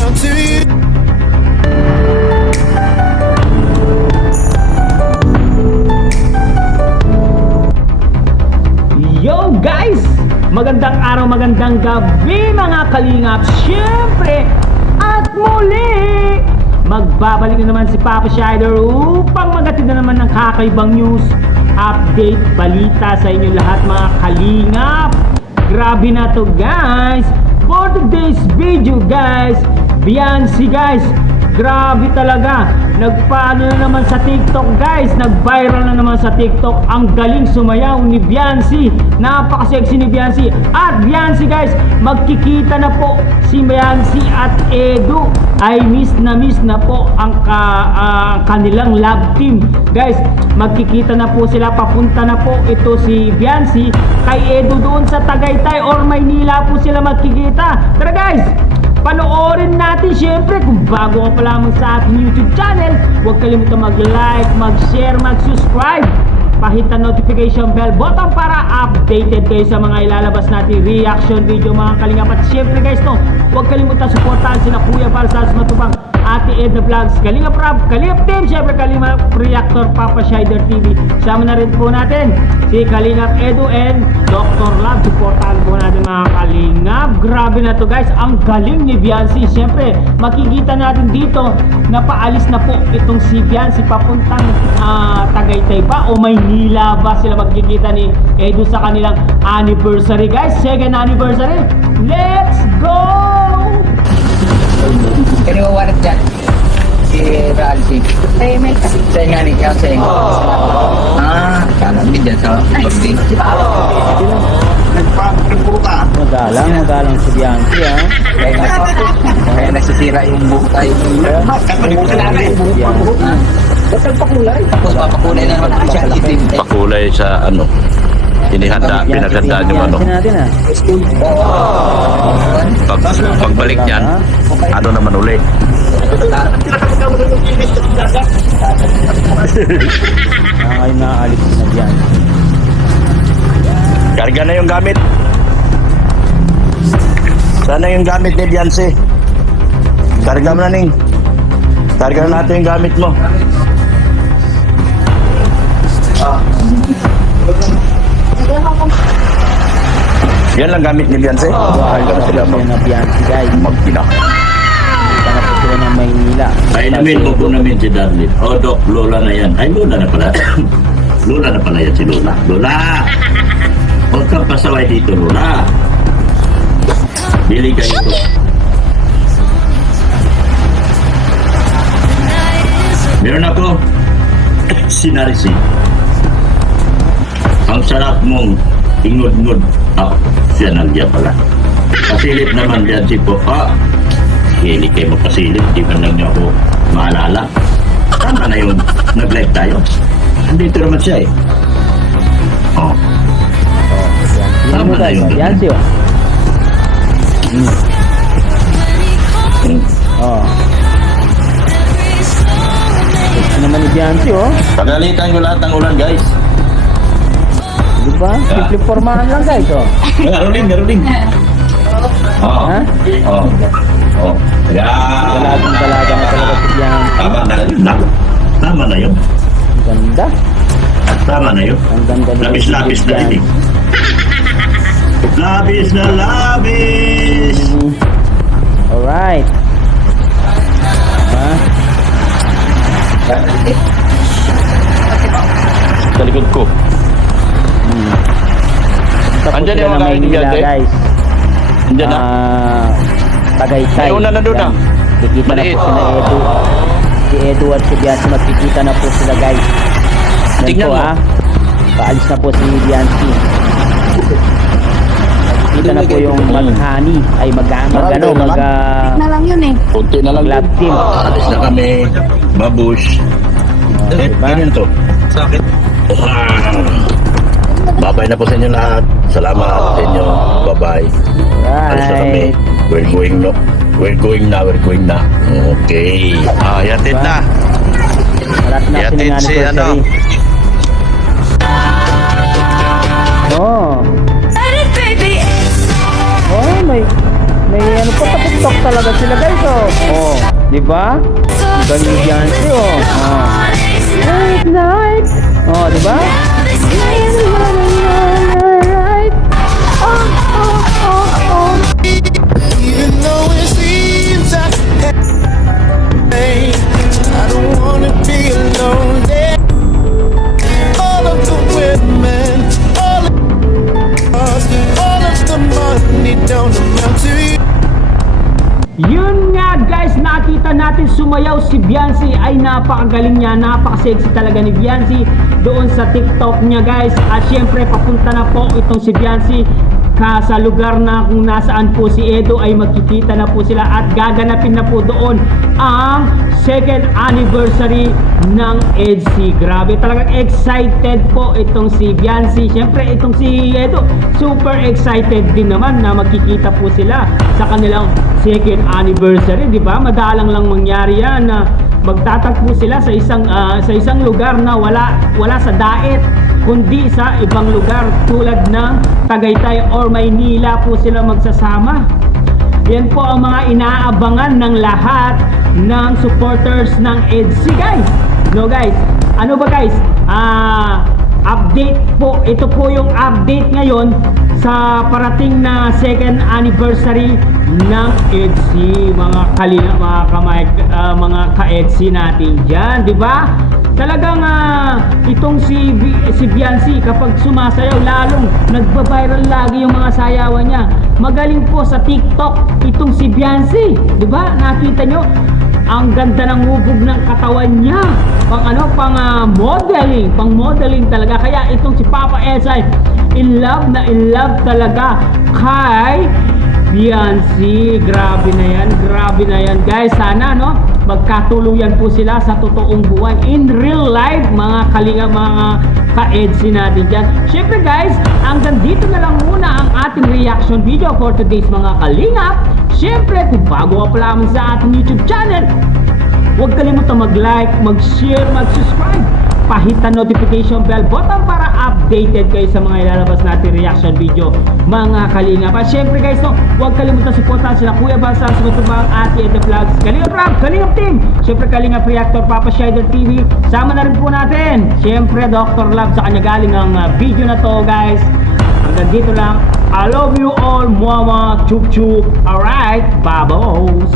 out to you. Yo guys! Magandang araw, magandang gabi mga kalingap. Siyempre, at muli, magbabalik na naman si Papa Shider upang magatid na naman ng kakaibang news, update, balita sa inyo lahat mga kalingap. Grabe na to guys. For today's video guys, Beyonce guys, grabe talaga. Nagpaano na naman sa TikTok guys, nag-viral na naman sa TikTok. Ang galing sumayaw ni Beyonce. Napaka-sexy ni Beyonce. At Beyonce guys, magkikita na po si Beyonce at Edu. Ay miss na po ang kanilang love team. Guys, magkikita na po sila. Papunta na po ito si Beyonce kay Edu doon sa Tagaytay or Maynila po sila magkikita. Tara guys, panoorin natin. Syempre, kung bago ka pa lamang sa ating YouTube channel, huwag kalimutan mag-like, mag-share, mag-subscribe. Pahitan notification bell button para updated kayo sa mga ilalabas natin reaction video mga kalingap. At syempre guys, no, huwag kalimutan supportahan sila Kuya Barsals Matubang, Ate Edna Vlogs, Kalingap Rab, Kalingap Team, syempre Kalingap Reactor, Papa Shider TV. Sama na rin po natin si Kalingap Edu and Dr. Lab. Supportahan po natin mga kalingap. Grabe na to guys, ang galing ni Beyonce. Syempre, makikita natin dito na paalis na po itong si Beyonce papuntang Tagaytay ba o Maynila ba sila magkikita ni Edu sa kanilang anniversary guys, second anniversary. Let's go! Kaya warat dyan. Si Ralphie. Ay, may kasi. Sa nga ni Kelsey. Kala mo dyan sa pagdi. Magalang si Beyonce ha. Kaya nasisira yung buhay. Tapos papakulay na naman siya itim. Pakulay sa ano, inihanda, pinaganda yung ano. Pagbalik niyan, ano naman uli. Ay, naalis na diyan. Karga na yung gamit. Sana yung gamit ni Beyonce. Karga mo na ning. Karga na natin yung gamit mo. Yan lang gamit ni Beyonce. Karga na sila mo. Yan na Beyonce guys. Magpina. Punta na po sila ng Maynila. Ay namin mo po namin si Darlene. Oh, Dok, Lola na yan. Ay, Lola na pala. Lola na pala yan si Lola. Lola! Huwag kang pasaway dito, Lola. Bili kayo ito. Meron ako sinarisi. Ang sarap mong ingod-ngod. Siya nandiyan pala. Pasilip naman diyan si po. Hili kayo magpasilip. Di ba lang niyo ako maalala? Tama na yung nag-live tayo. Andito naman siya eh. Oh. Tama na yung Beyonce oh. Oh. Ito naman ni Beyonce oh. Pagalitan ko lahat ng ulan guys. Diba? Simple formahan lang guys oh. Garuling. Oh. Ha? Oh. Oh. Yan. Dalagang na talaga si Beyonce. Tama na yun. Tama na yun. Ang ganda. Tama na yun. Ang ganda ni Labis na rin eh. Labis na labis. Alright. Ha? Sa likod ko. Andyan yung mga Maynila guys. Andyan na. Tagaytay. May una na doon, Yan. ah. Kikita na Maliit. po sila Edu. Si Edu at si Beyonce magkikita na po sila guys. Yan Tingnan po mo. ha. Paalis na po si Beyonce. Kita na po yung mag-honey. Ay mag Na lang yun eh. Kunti na lang. love team. Alis na kami. Babush. Diba? Ganyan to. Sakit. Babay na po sa inyo lahat. Salamat sa inyo. Bye-bye. Alis na kami. Right. We're going na. Okay. Yatid na. Malapit na Yatid silang si anniversary. Oh. Oh, may ano pa tapos TikTok talaga sila guys, oh. Oh, di ba? Ang galing yan siya, oh. Oh. Night, night. Oh, di ba? Even though it seems I don't wanna be alone. Yeah. All of the women, all of us, all of the money don't amount to you. Yun nga guys, nakita natin sumayaw si Beyonce. Ay napakagaling niya, napaka-sexy talaga ni Beyonce doon sa TikTok niya guys. At syempre papunta na po itong si Beyonce sa lugar na kung nasaan po si Edo, ay magkikita na po sila at gaganapin na po doon ang second anniversary ng EDC. Grabe, talagang excited po itong si Beyonce. Syempre itong si Edo, super excited din naman na magkikita po sila sa kanilang second anniversary, di ba? Madalang lang mangyari yan na magtatagpo sila sa isang lugar na wala sa daet, kundi sa ibang lugar tulad ng Tagaytay or Maynila po sila magsasama. Yan po ang mga inaabangan ng lahat ng supporters ng EDC guys. No guys, ano ba guys? Update po, ito po yung update ngayon sa parating na second anniversary ng EDC, mga kalina, mga ka-EDC natin dyan, di ba? Talagang itong si Beyonce kapag sumasayaw lalong nagba-viral lagi yung mga sayawan niya. Magaling po sa TikTok itong si Beyonce, di ba? Nakita nyo? Ang ganda ng hubog ng katawan niya. Pang modeling talaga. Kaya itong si Papa Elsa in love talaga kay Beyonce. Grabe na yan guys. Sana no magkatuluyan po sila sa totoong buhay in real life, mga kalinga, mga ka-EDC natin dyan. Syempre guys, hanggang dito na lang muna ang ating reaction video for today's mga kalingap. Syempre, kung bago ka pa lamang sa ating YouTube channel, huwag kalimutan mag-like, mag-share, mag-subscribe. Pahit ang notification bell button para updated kayo sa mga ilalabas natin reaction video, mga kalingap. At syempre guys, no, huwag kalimutan supportan sila Kuya Balsa, Sumatubang, Ate Ed Vlogs, Kalingap Rob, Kalingap Team, syempre Kalingap Reactor, Papa Shider TV. Sama na rin po natin syempre Dr. Love, sa kanya galing ang video na to guys. Hanggang dito lang. I love you all, mama, chup chup. Alright, babos.